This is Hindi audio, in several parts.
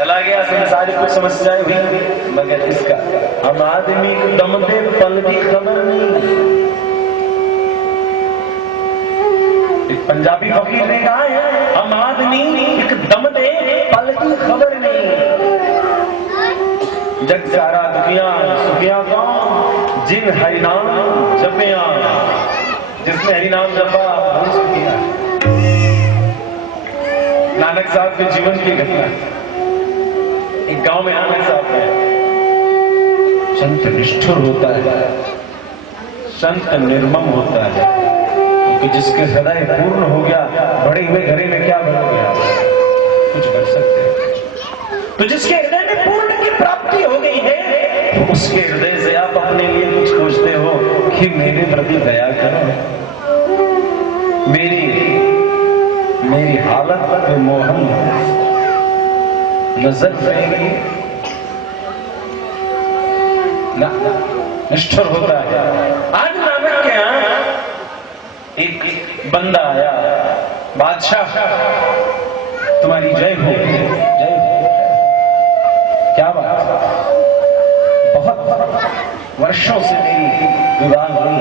चला गया, संसारिक कुछ समस्याएं हुई, मगर इसका हम आदमी दम दे पल की खबर नहीं। एक पंजाबी फकीर ने कहा है, हम आदमी एक दम दे पल की खबर नहीं। जग सारा दुनिया सुखिया कौन, जिन हरिनाम जपिया, जिसने हरिनाम जपा वो सुखिया। नानक साहब के जीवन की घटना, एक गांव में नानक साहब है, संत निष्ठुर होता है, संत निर्मम होता है, क्योंकि जिसके हृदय पूर्ण हो गया, बड़े हुए घरे में क्या बन गया, कुछ कर सकते हैं। तो जिसके हृदय में पूर्ण की प्राप्ति हो गई है, तो उसके हृदय से आप अपने लिए कुछ सोचते हो कि मेरे प्रति दया करो, मेरी हालत पे मोहन नजर रहेगी ना, निष्ठुर होता है। आज नानक के यहां एक बंदा आया, बादशाह तुम्हारी जय हो, जय हो। क्या बात, बहुत वर्षों से मेरी विवाह हुई,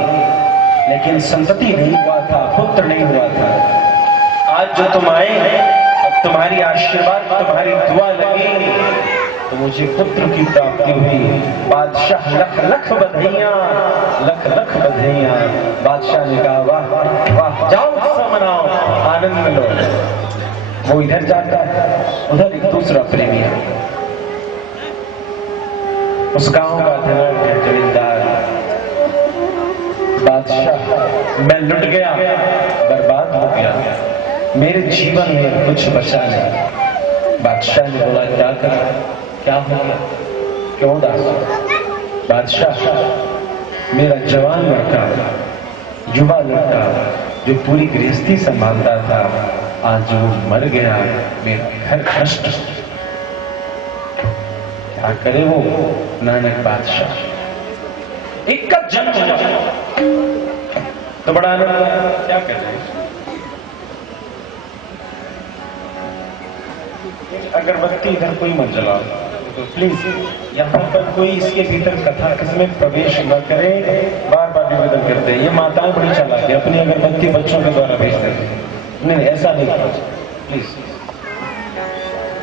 लेकिन संतति नहीं हुआ था, पुत्र नहीं हुआ था। आज जो तुम आए हैं, अब तुम्हारी आशीर्वाद, तुम्हारी दुआ लगी तो मुझे पुत्र की प्राप्ति हुई। बादशाह लख लख बधाइयां, लख लख बधाइयां। बादशाह ने कहा वाह वाह, जाओ उत्सव मनाओ, आनंद लो। वो इधर जाता है, उधर एक दूसरा प्रेमी है, उस गांव का धनाढ्य है जमींदार। बादशाह मैं लुट गया, बर्बाद हो गया, मेरे जीवन में कुछ बचा नहीं। बादशाह ने बोला क्या करा, क्या हो गया, क्यों उदास? बादशाह मेरा जवान लड़का, युवा लड़का जो पूरी गृहस्थी संभालता था, आज वो मर गया, मेरा घर नष्ट। क्या करे वो नानक बादशाह? एक का जन्म हुआ तो बड़ा आनंद, क्या कर रहे हैं? अगरबत्ती इधर कोई मत जलाओ तो प्लीज, यहाँ पर कोई इसके भीतर कथा किसमें प्रवेश न करे। बार बार निवेदन करते हैं, ये माताएं बड़ी चालाक है, अपनी अगरबत्ती बच्चों के द्वारा भेज देते हैं। नहीं, ऐसा नहीं करना, प्लीज।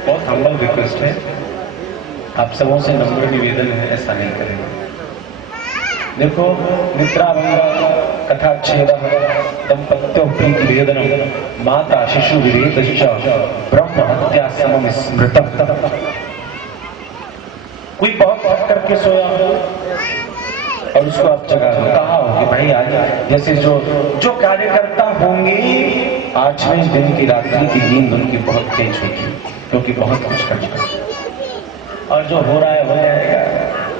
बहुत हम्बल रिक्वेस्ट है, आप सबों से नम्र निवेदन है, ऐसा नहीं करेंगे। देखो, निद्राभंगा कथा छेद दंपत्यो प्रीति वेदनम माता शिशु विभेदश्च ब्रह्म हत्या समम स्मृतम। कोई बहुत थक करके सोया हो और उसको आप जगा दो, कहा हो कि भाई आज, जैसे जो कार्यकर्ता होंगे 8वें दिन की रात्रि की नींद उनकी बहुत तेज होगी, क्योंकि बहुत कुछ करना। और जो हो रहा है हो जाएगा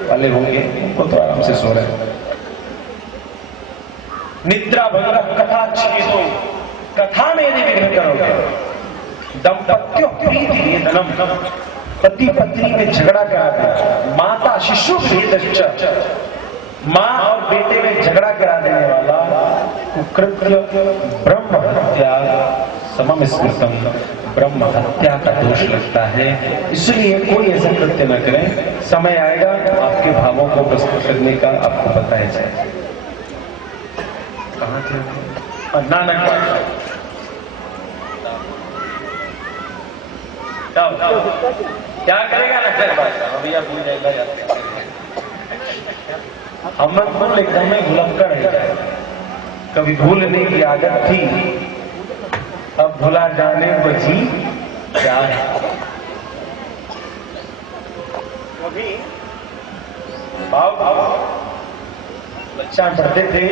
वाले होंगे, उनको तो आराम से सो रहे हैं। निद्रा भंग कथा छेदो, कथा में विघ्न करोगे। दंपत्यो प्रीति वेदनम, पति पत्नी में झगड़ा करा दे। माता शिशु भेदश्च, मां और बेटे में झगड़ा करा देने वाला कुकृत्य ब्रह्म हत्या समम स्मृतम, ब्रह्म हत्या का दोष लगता है। इसलिए कोई ऐसा कृत्य न करें। समय आएगा आपके भावों को प्रस्तुत करने का, आपको बताया जाए। कहां थे? नानक क्या करेगा ना, भैया भूल जाएगा। हम मत भूल, एकदम में भुलक्कड़ है। कभी भूलने की आदत थी, अब भुला जाने को जी क्या है। कभी बच्चा पढ़ते थे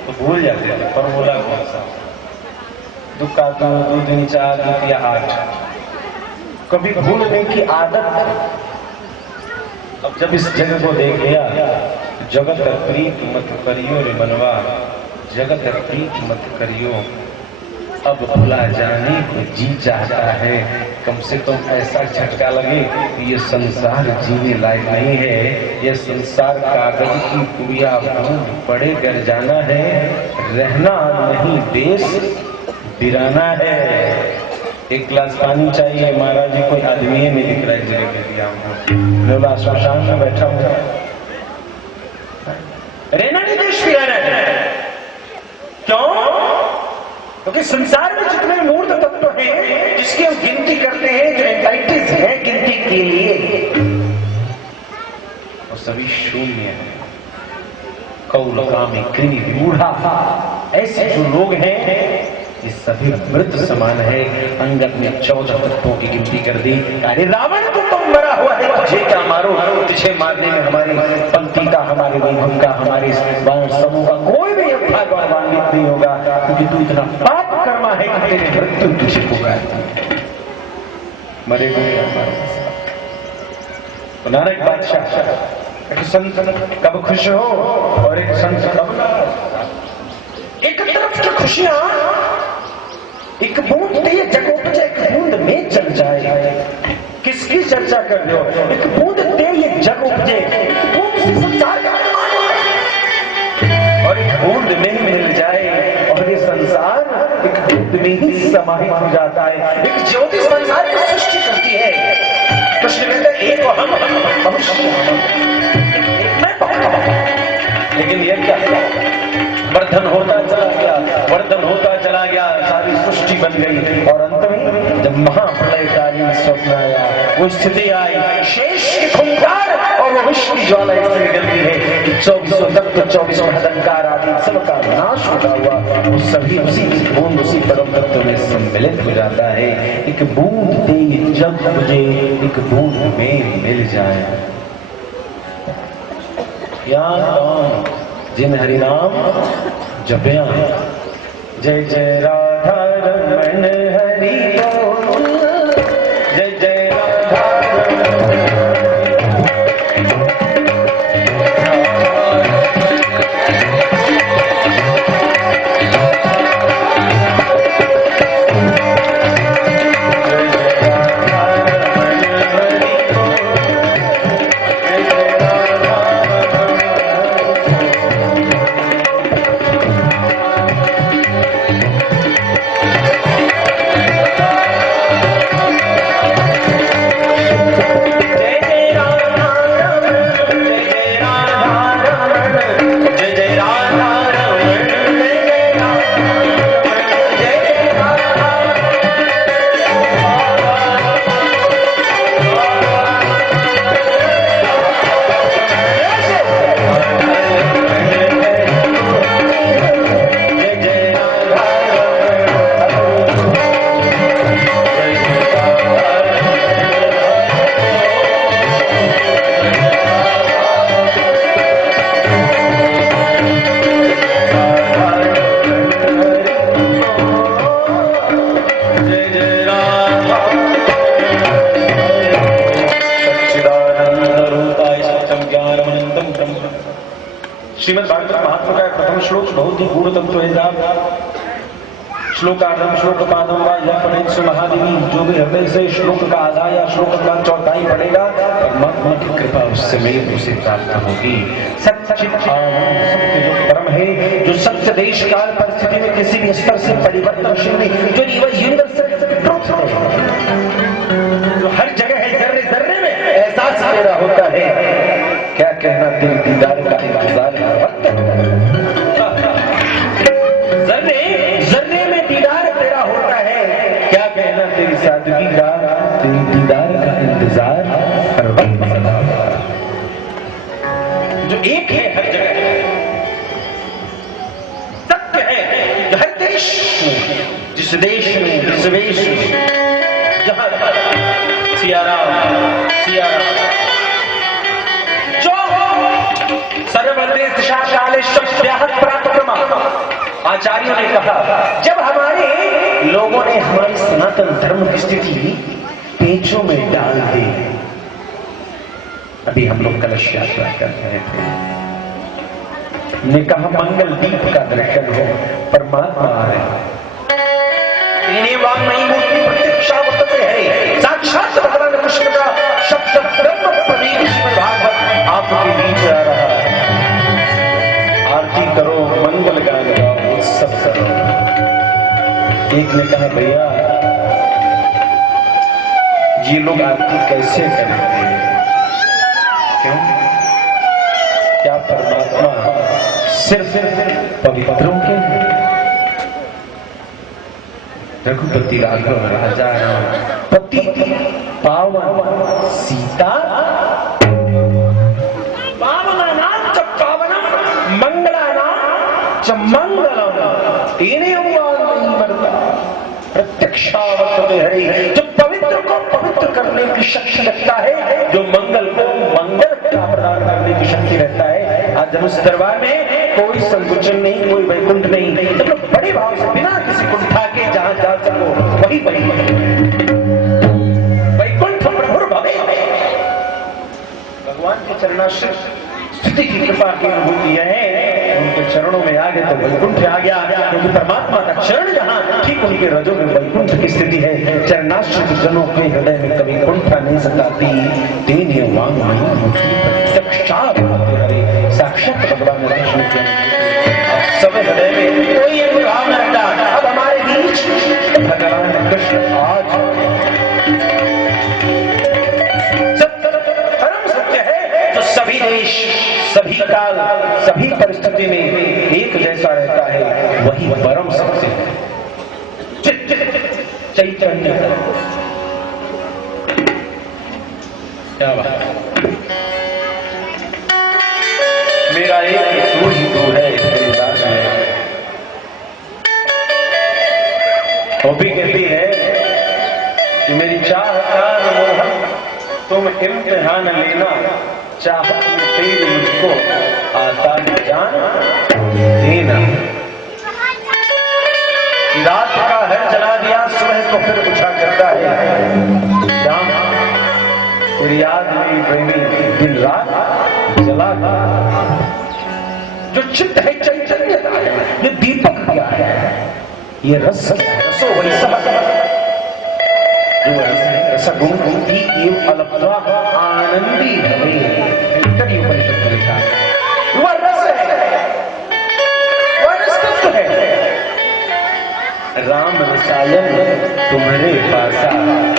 तो भूल जाते थे फॉर्मूला कौन सा, 2 का 2, 2 3 4, 2 या 8। कभी भूलने की आदत। अब जब इस जगह को देख लिया, जगत प्रीत मत करियो रे बनवा, जगत प्रीत मत करियो। अब भुला जाने को जी चाहता है, कम से कम ऐसा झटका लगे कि ये संसार जीने लायक नहीं है, ये संसार कागज की पुड़िया बड़े कर जाना है, रहना नहीं देश बिराना है। एक गिलास पानी चाहिए, महाराज जी कोई आदमी नहीं दिख रहा है जगह गया हूँ, बोला श्मशान में बैठा हूँ। रहना नहीं देश भी रहना है। क्यों? क्योंकि संसार में जितने मूर्त तत्व हैं जिसकी हम गिनती करते हैं, जो एंटाइटीज है गिनती के लिए, वो सभी शून्य है। कौल कामी कृमि विमूढ़ा, ऐसे जो लोग हैं ये सभी मृत समान है। अंगद ने 14 तत्वों की गिनती कर दी। अरे रावण को तुम मरा हुआ है, तुझे क्या मारो, तुझे मारने में हमारी पंक्ति का, हमारे वैभव का, हमारे वानर समूह का कोई भी भागवान्वित नहीं होगा, क्योंकि तू इतना पाप कर्मा है कि तेरे मृत्यु तुझे पुकारती। मरेगा तो नारद बादशाह एक संत कब खुश हो और एक संत कब नाराज। एक तरफ की खुशियां एक बूंद तेज जगोपजे एक बूंद में चल जाए। किसकी चर्चा कर रहे हो? एक बूंद तेज जग उपजे, एक बूंद से संसार का निर्माण हो और एक बूंद में ही मिल जाए और ये संसार एक बूंद में ही समाहित हो जाता है। एक ज्योति संसार की सृष्टि करती है। कृष्ण कहते हैं एक हम लेकिन ये क्या वर्धन होता चला गया, वर्धन होता चला गया, सारी सृष्टि बन गई और अंत में जब महाप्रलयकालीन स्वप्न आया, वो स्थिति आई, शेष की खुंखार और वो विश्व की ज्वाला इससे निकलती है कि 24 तत्व 24 हदंकार आदि सबका नाश होता हुआ वो सभी उसी बूंद उसी परम तत्व में सम्मिलित हो जाता है। एक बूंद तेज जब मुझे एक बूंद में मिल जाए। क्या जिन हरिनाम जपया, जय जय राधा रमन हरि बोल, जय जय राधा श्रीमद् भागवत महात्मा का प्रथम श्लोक बहुत ही गूढ़ तत्व है। श्लोकार्धम श्लोक पादम वा यह पढ़े सुमहादेवी, जो भी हृदय से श्लोक का आधा या श्लोक का चौथाई पढ़ेगा परमात्मा की कृपा उससे मिले, उसे प्राप्त होगी। सत्य जो परम है, जो सत्य देश काल परिस्थिति में किसी भी स्तर से परिवर्तनशील नहीं, जो यूनिवर्सल ट्रुथ है, जो हर जगह है, जर्रे जर्रे में एहसास मेरा होता है। क्या कहना दिल दीदार का इंतजार है, जर्रे जर्रे में दीदार तेरा होता है। क्या कहना तेरी सादगी का, तेरी दीदार का इंतजार हर वक्त सदा होता है। जो एक है हर जगह, सत्य है जो हर देश में, जिस देश में, जिस वेश में, जहां सियाराम सियाराम सर्वदेश दिशा काले प्रातक्रमा। आचार्यों ने कहा जब हमारे लोगों ने हमारी सनातन धर्म की स्थिति पेचों में डाल दी। अभी हम लोग कलश यात्रा कर रहे थे, ने कहा मंगल दीप का दर्शन हो, परमात्मा आ रहे हैं। वांगमयी मूर्ति प्रत्यक्षा वर्तते है, साक्षात भगवान कृष्ण का शब्द ब्रह्म प्रदीप भागवत आपके बीच आ रहा है। आरती करो, मंगल गान गाओ, उत्सव करो। एक ने कहा भैया ये लोग आरती कैसे करेंगे? क्यों? क्या परमात्मा सिर्फ पवित्रों के? रघुपति राघव राजा पति पावन सीता पावनानां च पावनम मंगलानां च मंगलम तेने नहीं मरता प्रत्यक्षावत हरि। जो पवित्र को पवित्र करने की शक्ति रखता है, जो मंगल को मंगल का प्रदान करने की शक्ति रहता है। आज धनुष दरबार में कोई संकुचन नहीं, कोई वैकुंठ नहीं, मतलब बड़े भाव से बिना किसी कुंठा के जहां जा सको वही वैकुंठ प्रभुर भवे। भगवान के चरणाश्रय स्थिति की कृपा की अनुभूति है, उनके चरणों में आ गए तो वैकुंठ आ गया, क्योंकि परमात्मा का चरण जहां ठीक उनके हृदय में वैकुंठ की स्थिति है। चरणाश्रित जनों के हृदय में कभी कुंठा नहीं सताती। तेने वांग साक्षात भगवान कृष्ण के सब हृदय में कोई एक भाव रहता। अब हमारे बीच भगवान कृष्ण आज सभी देश, सभी काल, सभी परिस्थिति में एक जैसा रहता है, वही परम सत्य है। चैतन्य क्या बात। मेरा एक तू ही तू है, वो भी कहती है कि मेरी चाह का मोहन तुम इम्तिहान लेना, चाहत में तेरी मुझको आता जान देना। रात का है जला दिया, सुबह को फिर उठा करता है। शाम तेरी याद में प्रेमी दिन रात जला। जो चित्त है चैतन्यता है, ये दीपक क्या है, ये रस रसो वही सब जो रसगुण की एवं अलपना आनंदी हमें कड़ी उपनिषद में लिखा है। वह रस है, वह रसतत्व है। राम रसायन तुम्हारे पासा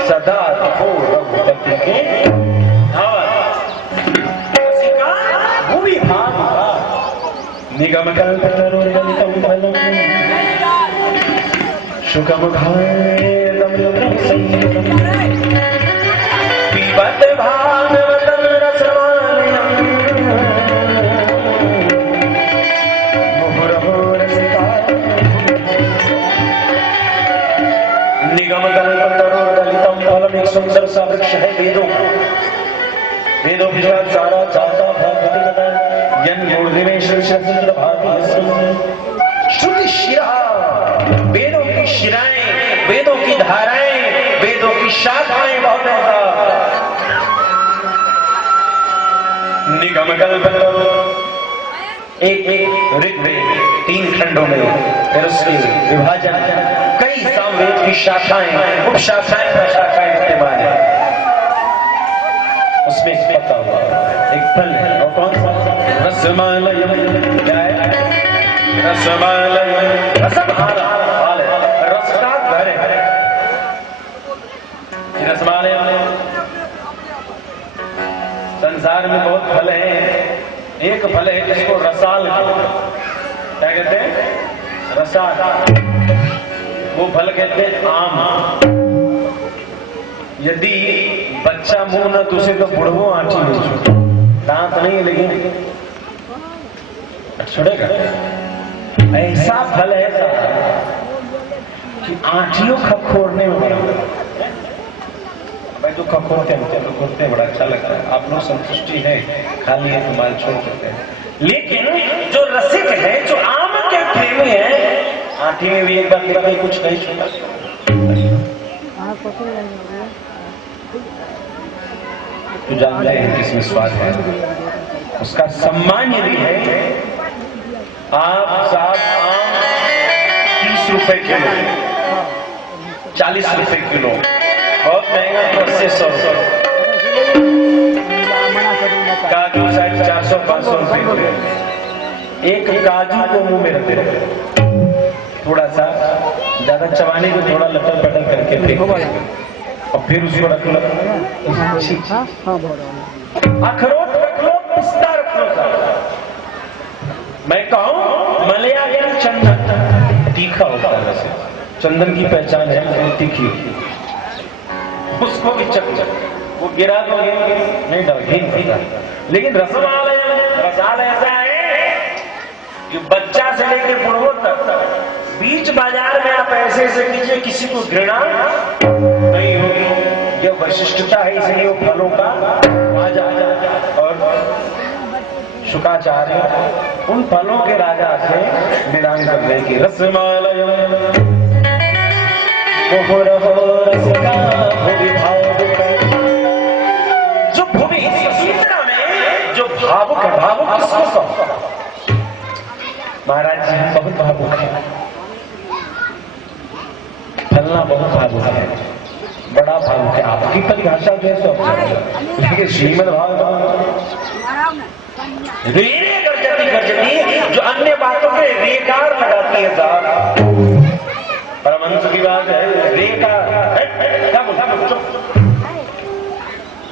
सदा रहो रघुपति के भूमि भाव निगम कल्पतरुणितम फलम शुकम पीबत भागवतम रसमालयम मुहुरहो रसिका निगम कल्पतरुणितम फलम। एक सुंदर सा वृक्ष है वेदों के सारा चाचा भगवती कथा यन मूर्ति में श्री सुंदर भाती श्रुति शिरा, वेदों की शिराएं, वेदों की धाराएं, वेदों की शाखाएं बहुत है। निगम कल्प एक ऋग्वेद 3 खंडों में, फिर उसके विभाजन कई सामवेद की शाखाएं, उपशाखाएं, प्रशाखाएं इस्तेमाल है। उसमें पता हुआ एक फल है, और कौन सा? रसमालयम। क्या है? रसमालयम। रसमाला रस का घर है। रसमालयम। संसार में बहुत फल हैं, एक फल है जिसको रसाल, क्या कहते हैं? रसाल। वो फल कहते हैं आम। यदि बच्चा मुंह न तुसे तो बुढ़वो आंटी नहीं, दांत नहीं लेकिन छुड़ेगा। ऐसा फल है कि आंटियों खखोरने में भाई जो खखोरते हैं बड़ा अच्छा लगता है। आप लोग संतुष्टि है, खाली है तो माल छोड़ सकते हैं। लेकिन जो रसिक है, जो आम के प्रेमी है, आंटी में भी एक बार निकल कुछ नहीं छूटा। तो जान रहे हैं किसमें स्वाद है, उसका सम्मान यदि है। आप साहब आम 30 रुपए किलो, 40 रुपए किलो, बहुत महंगा, 80-100। काजू शायद 400-500 रुपए किलो। एक काजू को मुंह में रखते रहे, थोड़ा सा ज्यादा चबाने को थोड़ा लटर पटर करके फेंको। और फिर उसको रख लो, अखरोट रख लो, पिस्ता रख लो सारा। मैं कहूं मलयालम चंदन तीखा होता है, वैसे चंदन की पहचान है तीखी, उसको भी चक वो गिरा दो नहीं डाल, लेकिन रसाल ऐसा है कि बच्चा से लेकर बुढ़ो तक बीच बाजार में आप ऐसे ऐसे कीजिए, किसी को घृणा नहीं होगी। यह वैशिष्टता है, इसलिए वो फलों का राजा और शुक्राचार्य उन फलों के राजा से निदान करने की रसमालय जो भूमि में जो भावुक है, भावुक किसको कहते? महाराज जी बहुत भावुक है, फलना बहुत भावुक है, बड़ा भावुक है। आपकी परिभाषा जो है सब श्रीमद भागवत रे गर्जती जो अन्य बातों पे रेकार लगाती है साहब, परमहंस की बात है रेकार। क्या बोलता चुप,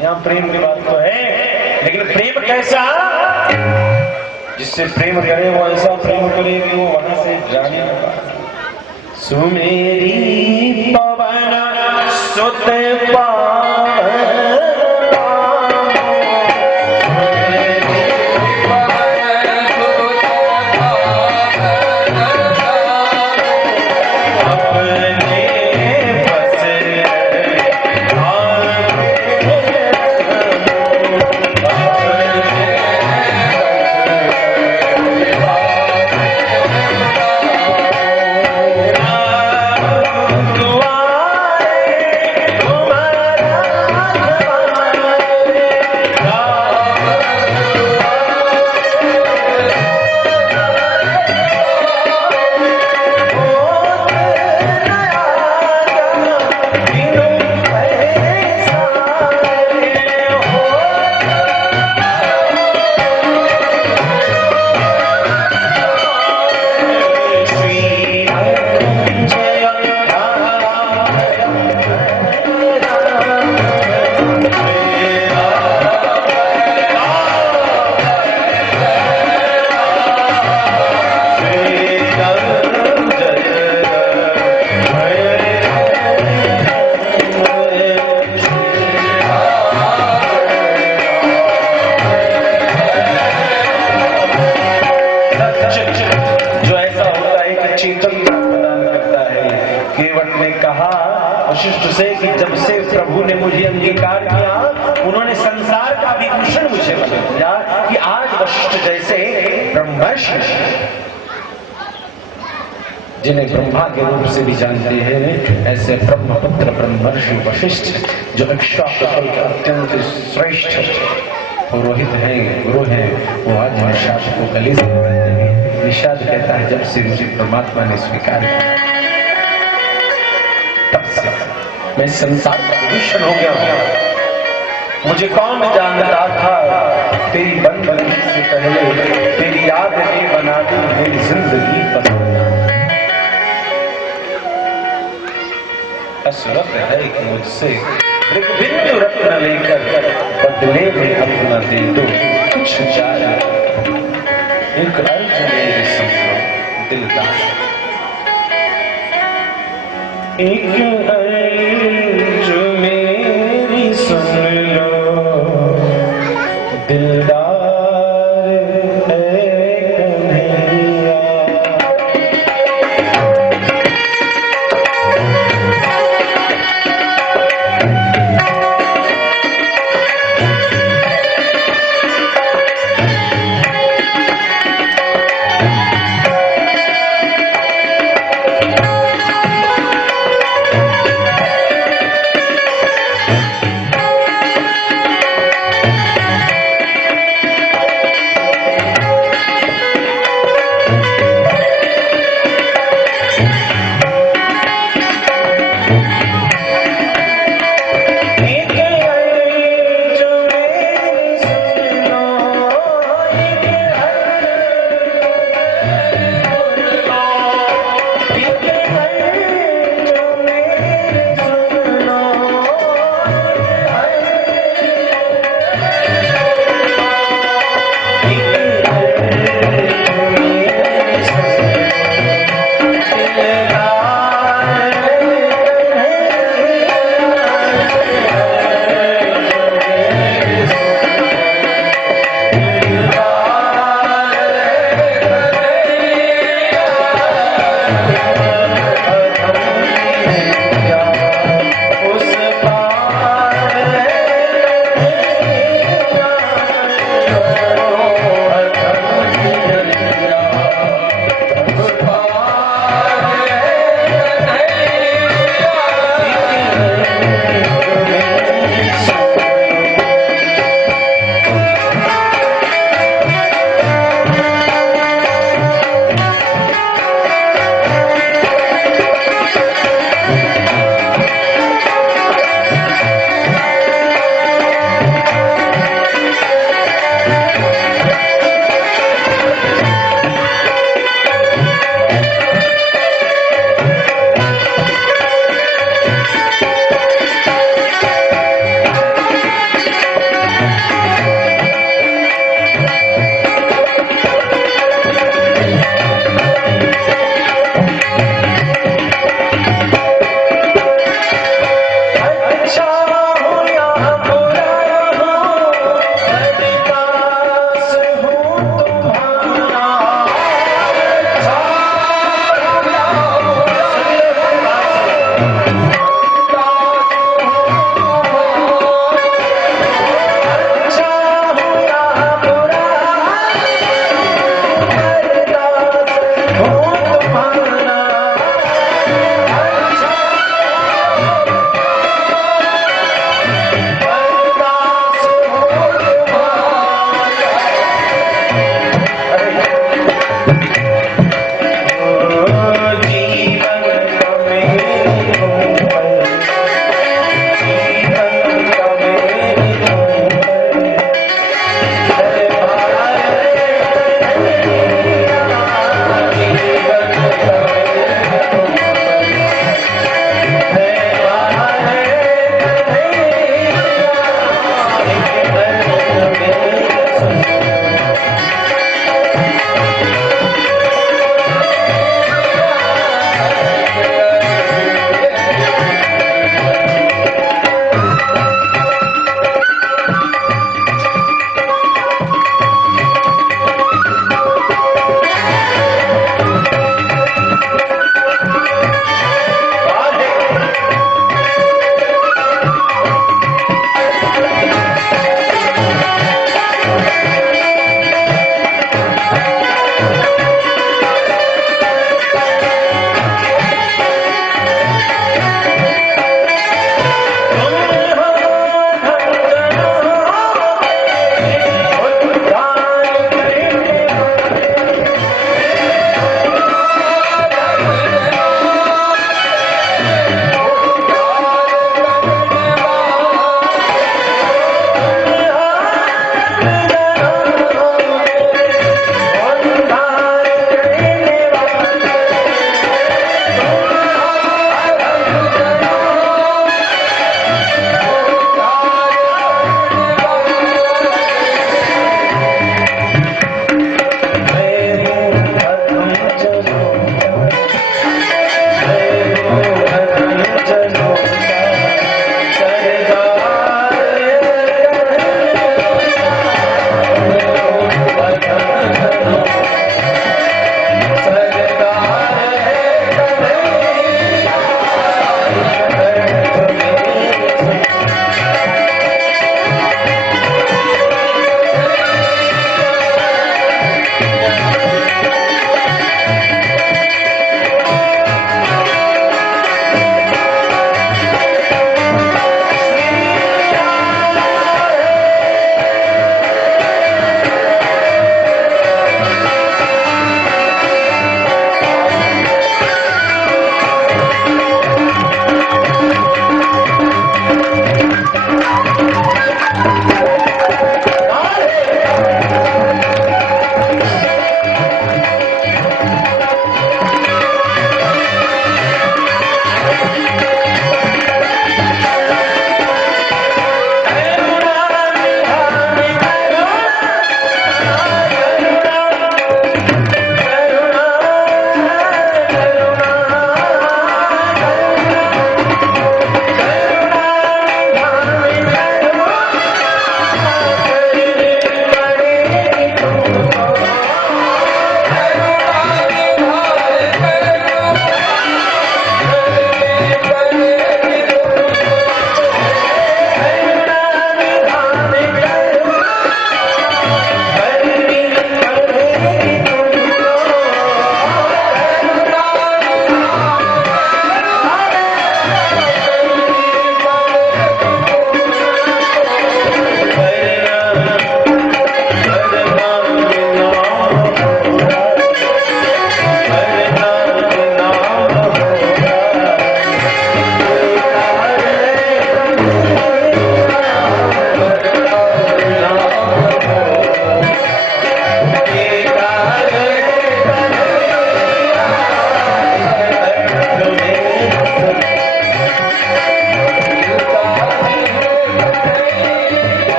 यहाँ प्रेम की बात तो है, लेकिन प्रेम कैसा? जिससे प्रेम करे वो ऐसा प्रेम करे कि वो वहां से जाने लगा। सुमेरी पवन सुत वशिष्ठ से कि जब से प्रभु ने मुझे अंगीकार किया, उन्होंने संसार का विभूषण मुझे बना दिया कि आज वशिष्ठ जैसे ब्रह्मर्षि जिन्हें ब्रह्मा के रूप से भी जानते हैं, ऐसे ब्रह्मपुत्र ब्रह्मर्षि वशिष्ठ जो इक्ष्वाकुकुल के अत्यंत श्रेष्ठ पुरोहित हैं, गुरु हैं, वो आज निषाद को गले से कहते हैं। निषाद कहता है जब से मुझे परमात्मा ने स्वीकार किया तब से मैं संसार का विभूषण हो गया हूं। मुझे कौन जानता था तेरी बंदगी से पहले तेरी याद ने बना दी मेरी जिंदगी बदलना। असुरत है कि मुझसे बिंदु रत्न लेकर बदले में अपना दे दो कुछ जाए एक अर्ज मेरे समझो दिलदार, एक अर्ज मेरी सुन लो दिलदार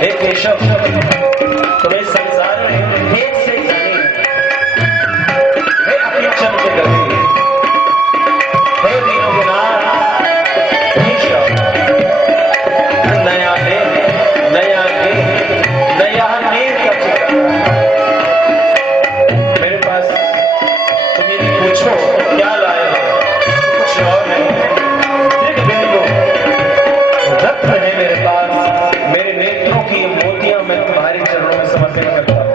हे केशव, तुम्हें संसार में एक से जाने हे अकिंचन के गति, हे दीनों के नाथ केशव, नया दे नया का चित्र मेरे पास। तुम ये पूछो क्या लाए हो, कुछ और नहीं रत्न है मेरे पास, मेरे नेत्रों की मोतियां मैं तुम्हारे चरणों में समर्पित करता हूं।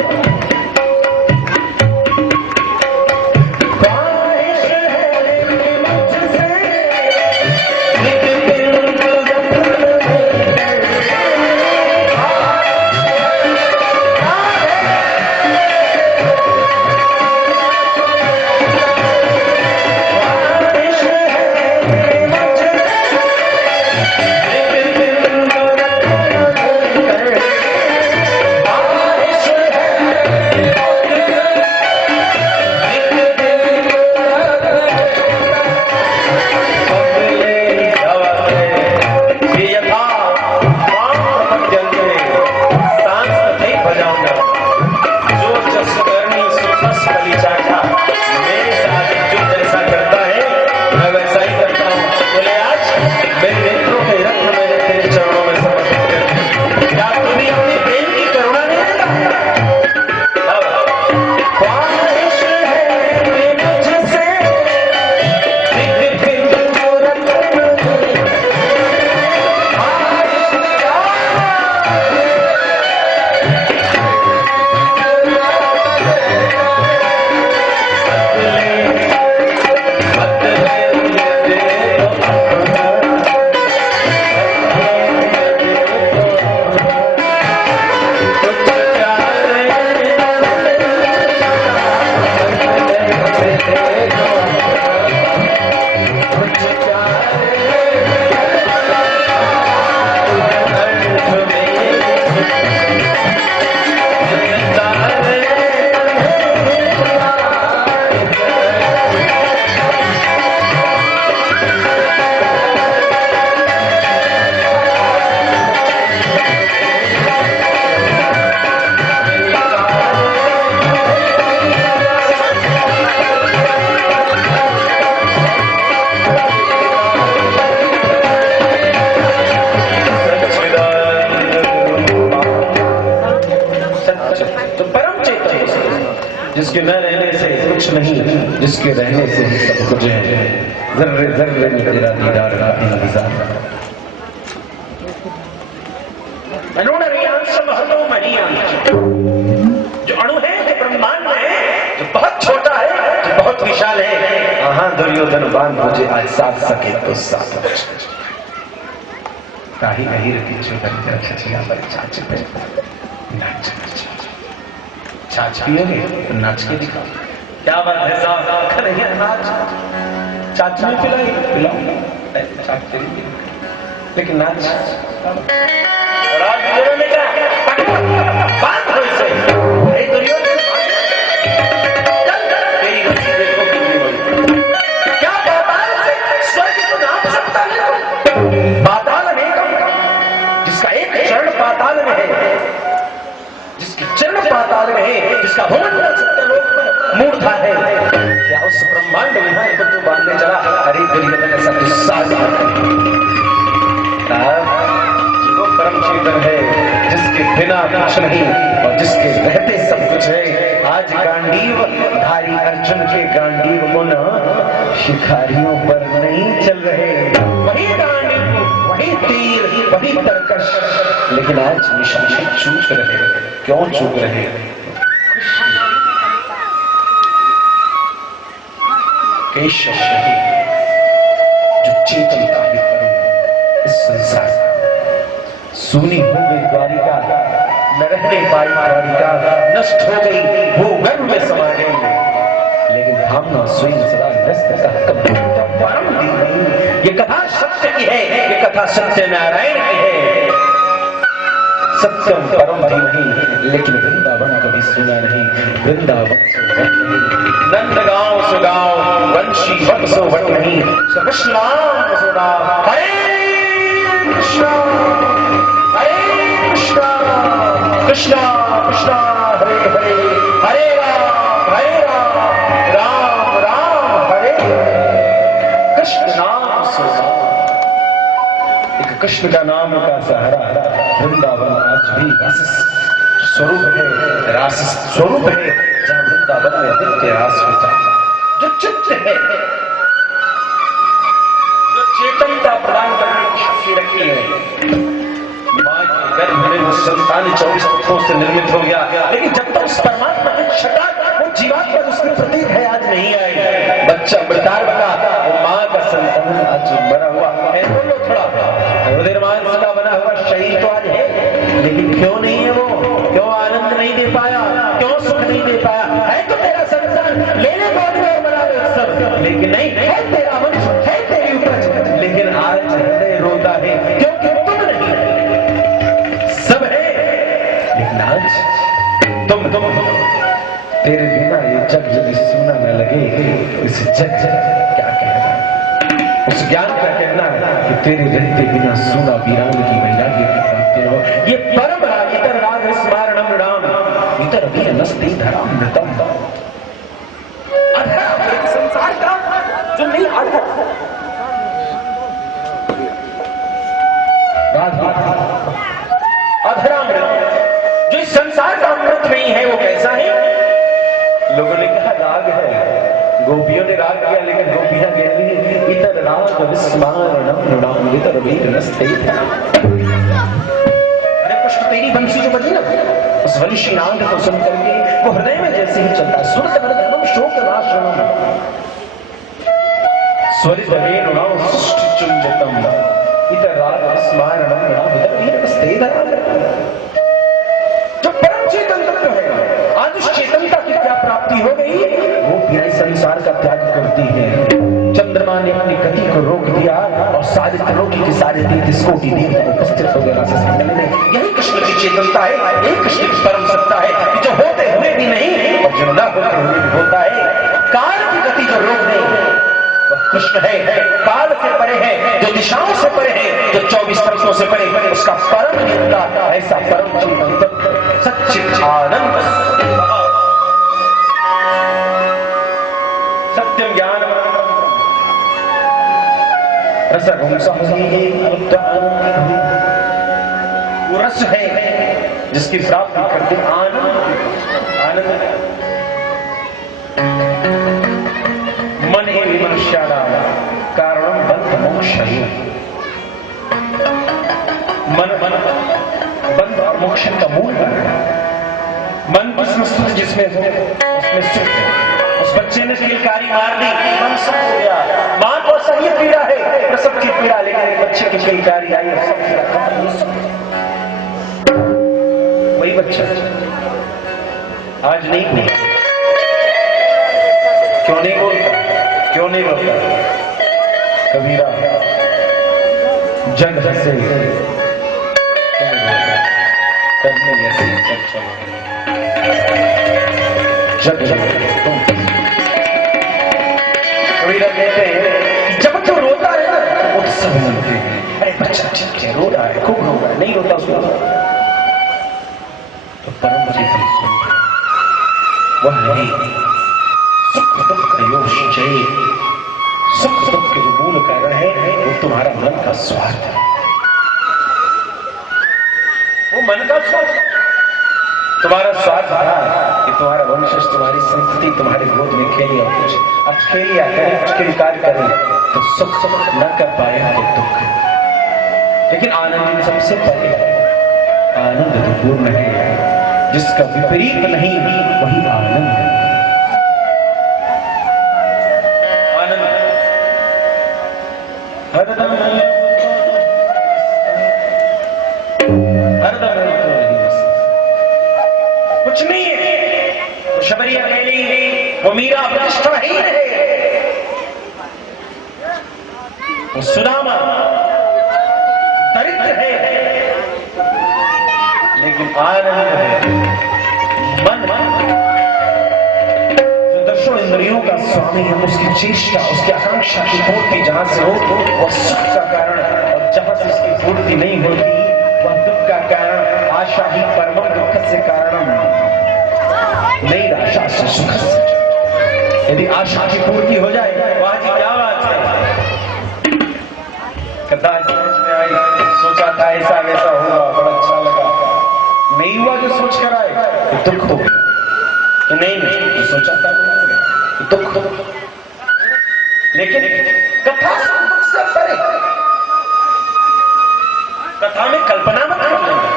जिसके न रहने से कुछ नहीं, जिसके रहने से ही सब कुछ है। ज़र्रे ज़र्रे में तेरा दीदार का इंतज़ार। जो अणु है, जो ब्रह्मांड है, जो बहुत छोटा है, जो बहुत विशाल है। हाँ दुर्योधन बांध मुझे आज साथ सके तो साथ काही नहीं रखी छछिया पर छाछ पे नाच छाछ पियोगे तो नाच के दिखाओ। क्या बात है साहब, कन्हैया नाच छाछ में पिलाओ छाछ चली, लेकिन नाच और आज दुर्योधन ने कहा बात हो इसे, हे दुर्योधन तेरी गति देखो कितनी बड़ी, क्या पाताल से स्वर्ग को नाप सकता है। पाताल जिसका एक चरण पाताल में है, जिसकी चरण पाताल में है, जिसका भवन सत्यलोक में मूर्धा है, क्या उस ब्रह्मांड विधान को तू बांधने चला। अरे दुर्योधन ऐसा गुस्सा जो परम चेतन है, जिसके बिना कुछ नहीं और जिसके रहते सब कुछ है। आज गांडीव धारी अर्जुन के गांडीव गुण शिकारियों पर नहीं चल रहे, वही गांडीव, वही तीर, वही तरकश, लेकिन आज निशाने चूक रहे। क्यों चूक रहे? केशव नहीं, जो चेतन का भी परम इस संसार सूनी हो गई द्वारिका, न रहने पाई द्वारिका, नष्ट हो गई भूगर्भ में समा गई, लेकिन भावना स्वयं सदा व्यस्त परम दी नहीं। ये कथा सत्य की है, ये कथा सत्य नारायण की है। सत्यम परम दी नहीं, लेकिन वृंदावन कभी सुना नहीं। वृंदावन नंदगांव सुगांव वंशी वट सो वट नहीं, कृष्णाम सुना हरे कृष्णा हरे कृष्णा कृष्णा कृष्णा हरे हरे, हरे राम राम राम हरे हरे। कृष्ण नाम सुना, एक कृष्ण का नाम का सहारा वृंदावन आज भी रस स्वरूप है, रास स्वरूप है, जहां वृंदावन में नित्य रास होता है। जो चित्त है, जो चेतनता प्रदान करने की शक्ति रखी है, मां के गर्भ में वो संतान 24 तत्वों से निर्मित हो गया, लेकिन जब तक उस परमात्मा की छटा वो जीवात्मा उसके प्रतीक है आज नहीं आए। बच्चा बिटार बना, वो मां का संतान आज बना हुआ है। बोलो थोड़ा, हृदयमान का बना हुआ शरीर तो आज है, लेकिन क्यों नहीं है वो? क्यों आनंद नहीं दे पाया? क्यों सुख नहीं दे पाया? है तो तेरा संतान, लेने दौड़ में बना सब, लेकिन नहीं है तेरा वंश, है तेरी उपज, लेकिन आज हृदय रोता है क्योंकि तुम नहीं, सब है लेकिन आज तुम तेरे बिना ये जग यदि सुना न लगे, इस जग क्या कहना? उस ज्ञान का कहना है कि तेरे रहते बिना सुना वीरान की वैराग्य की प्राप्ति हो। ये परम राग, इतर राग स्मरणम राम, इतर अभी नस्ते धराम नृतम। संसार का जो नहीं अधरामृत, जो इस संसार का अमृत नहीं है, वो कैसा है? लोगों ने कहा राग है, गोपियों ने राग किया, लेकिन गोपियां कहती इतर राग विस्मरणम नृणाम इतर वीर नस्ते। अरे कृष्ण तेरी बंसी जो बजी ना, उस वंशी नाद को सुन करके वो हृदय में जैसे ही चलता है, सुरत धर्म शोक नाशनम स्वरित वेणुनाम सृष्टि चुंजतम इतर राग विस्मरणम नृणाम इतर वीर नस्ते धराम। जो परम चेतन तत्व है, आज उस चेतनता की क्या प्राप्ति हो गई? वो फिर संसार का त्याग करती है। चंद्रमा ने अपनी गति को रोक दिया और सारे त्रिलोकी के सारे तीर्थ कोटि देवता उपस्थित हो गए रासस्थान में। यही कृष्ण की चेतनता है, यही कृष्ण की परम सत्ता है कि जो होते हुए भी नहीं और जो न होते हुए भी होता है। काल की गति जो रोक नहीं, वह कृष्ण है, काल से परे है, जो दिशाओं से परे है, जो 24 तत्वों से परे, उसका परम नित्ता ऐसा परम चेतन तत्व सच्चिद आनंद सत्यम ज्ञान वो रस है जिसकी प्राप्ति करते आनंद। आनंद मन ही विमर्शाणाम कारणम बंध मोक्ष। मन बंध और मोक्ष का मूल कारण है। मन की संस्कृति जिसमें हो उसमें सुख है। उस बच्चे ने किलकारी मार दी, मन सुख हो गया। मां को सही पीड़ा है, प्रसव की पीड़ा, लेकिन बच्चे की किलकारी आई और सब पीड़ा खत्म नहीं सुख। वही बच्चा आज नहीं बोलता। क्यों नहीं बोलता? क्यों नहीं बोलता? कबीरा जग हंसे जग कबीरा कहते हैं जब जो रोता है ना उत्सव मनते हैं। अरे बच्चा ठीक है, रो रहा है, खूब रो रहा है, नहीं रोता उसको तो परम चेतन सुनते वह नहीं। सुख दुख योश्चय, सुख दुख के जो मूल कारण है वो तुम्हारा मन का स्वार्थ है। वो मन का स्वार्थ, तुम्हारा स्वार्थ था कि तुम्हारा वंशज, तुम्हारी संस्कृति तुम्हारे गोद में खेली और कुछ अब खेली या करे, कुछ किलकार करे तो सुख न कर पाए तो दुख। लेकिन आनंद सबसे पहले आनंद तो पूर्ण है, जिसका विपरीत नहीं वही आनंद है। कुछ नहीं है, शबरी अकेली, वो मीरा प्रतिष्ठाहीन है, वो सुदामा दरिद्र है, लेकिन आनंद है। मन जो दर्शन इंद्रियों का स्वामी है, उसकी चेष्टा, उसकी आकांक्षा की पूर्ति जहां से हो वह सुख का कारण, और जहां से उसकी पूर्ति नहीं होती वह दुख का कारण। आशा ही परम दुख से कारणम नई आशा से सुख। यदि आशा की पूर्ति हो जाए, वाह जी क्या बात है। कथा समझ में आई, सोचा था ऐसा वैसा होगा, बड़ा अच्छा लगा, नहीं हुआ जो सोच कर आए तो दुख हो गया, तो नहीं जो सोचा था तो दुख हो। लेकिन कथा दुख से परे, कथा में कल्पना मत कर लेना।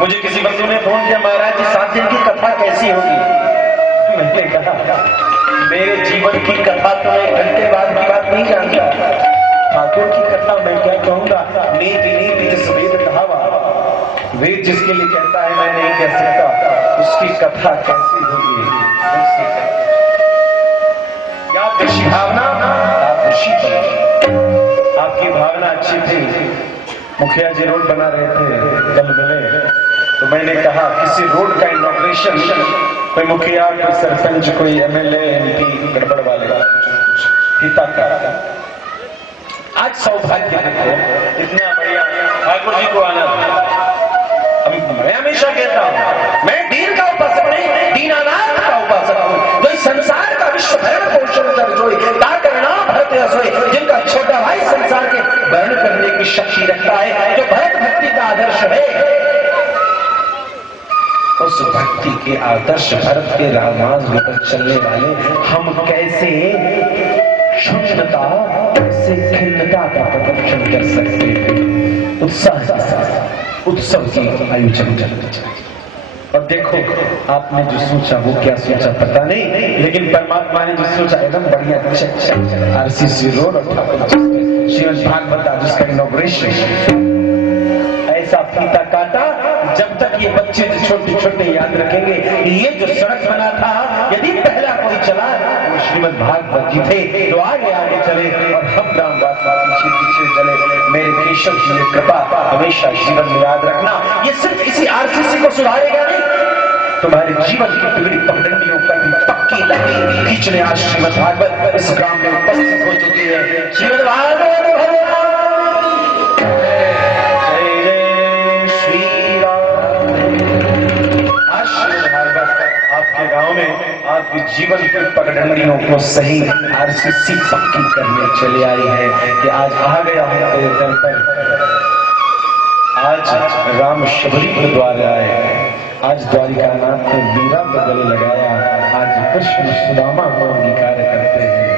मुझे किसी बंधु ने फोन किया, महाराज जी 7 दिन की कथा कैसी होगी? मैंने कहा मेरे जीवन की कथा तो 1 घंटे बाद की बात नहीं जानता, ठाकुर की कथा मैं क्या कहूंगा। नीति नीति जिस वेद कहावा, वेद जिसके लिए कहता है मैं नहीं कह सकता, उसकी कथा कैसी होगी। या ऋषि भावना, आप ऋषि बनो। आपकी भावना अच्छी थी। मुखिया जी रोड बना रहे थे, कल मिले तो मैंने कहा किसी रोड का इनॉग्रेशन, कोई मुखिया, कोई सरपंच, कोई एमएलए, एमपी, गड़बड़ वाले पिता का आज सौभाग्य देखो, इतना बढ़िया ठाकुर जी को आना। मैं हमेशा कहता हूं मैं दीन का उपासक नहीं, दीनानाथ का उपासक हूं। कोई संसार का विश्व भरण पोषण कर जोई, ताकरना भरत असोई, जिनका छोटा भाई संसार के वर्ण करने की शक्ति रखता है, जो भरत भक्ति का आदर्श है, उस भक्ति के आदर्श भरत के रामार्ग पर चलने वाले हम कैसे शून्यता से खिन्नता का प्रदर्शन कर सकते हैं। उत्साह के साथ उत्सव की आयोजन करना चाहिए। और देखो आपने जो सोचा वो क्या सोचा पता नहीं, लेकिन परमात्मा ने जो सोचा एकदम बढ़िया। आरसीसी रोड और श्रीमद् भागवत आज उसका इनॉग्रेशन ऐसा फीता काटा, जब तक ये बच्चे छोटे छोटे याद रखेंगे ये जो सड़क बना था, यदि पहला कोई चला वो श्रीमद् भागवत जी थे, तो आगे आगे चले और हम रामदास पीछे पीछे चले। मेरे केशव जी ने कृपा हमेशा जीवन में याद रखना। ये सिर्फ इसी आरसीसी को सुधारेगा नहीं, तुम्हारे जीवन की पीढ़ी पगडंडियों पर भी पक्की लकड़ी खींचने आज श्रीमद् भागवत इस ग्राम में उपस्थित हो चुकी है। श्रीमद् भागवत आपके गांव में आपके जीवन की पगडंडियों को सही आरसीसी पक्की करने चले आई है कि आज आ गया है तेरे दर पर। आज राम शबरी गुरुद्वारे आए, आज द्वारिकानाथ ने मीरा को गले लगाया, आज कृष्ण सुदामा को अंगीकार करते हैं,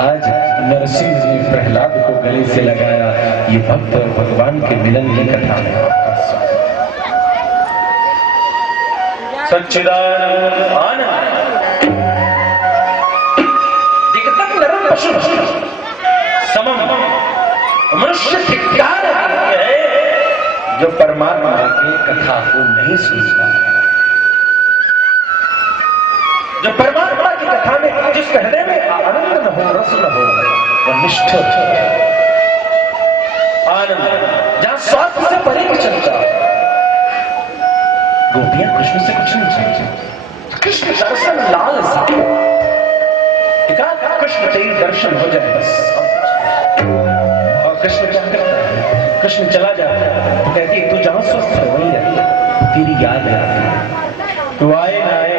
आज नरसिंह जी प्रहलाद को गले से लगाया। ये भक्त और भगवान के मिलन की कथा है। सच्चिदानंद आनंद दिक्कत नरम पशु समम मनुष्य धिक्कार है जो परमात्मा की कथा को नहीं सुनता, जो परमात्मा की कथा में जिसके हृदय में आनंद न हो, रस न हो, वह निष्ठुर आनंद जहां स्वार्थ से परे नहीं चलता। गोपियां कृष्ण से कुछ नहीं चाहती, कृष्ण दर्शन लाल सा, कृष्ण तेरी दर्शन हो जाए बस। और कृष्ण क्या करता है, कृष्ण चला जाता है तो कहती है तू जहां स्वस्थ है वही रहे, तेरी याद आती, तू आए ना आए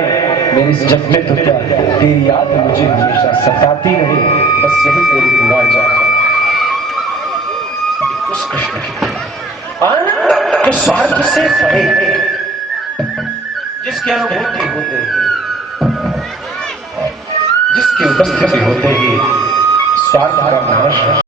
मेरे इस जग में तो क्या, तेरी याद मुझे हमेशा सताती रहे, बस यही तेरी दुआ चाहती। उस कृष्ण की आनंद जो स्वार्थ से परे, जिसकी अनुभूति होते ही, जिसकी उपस्थिति होते ही स्वार्थ का नाश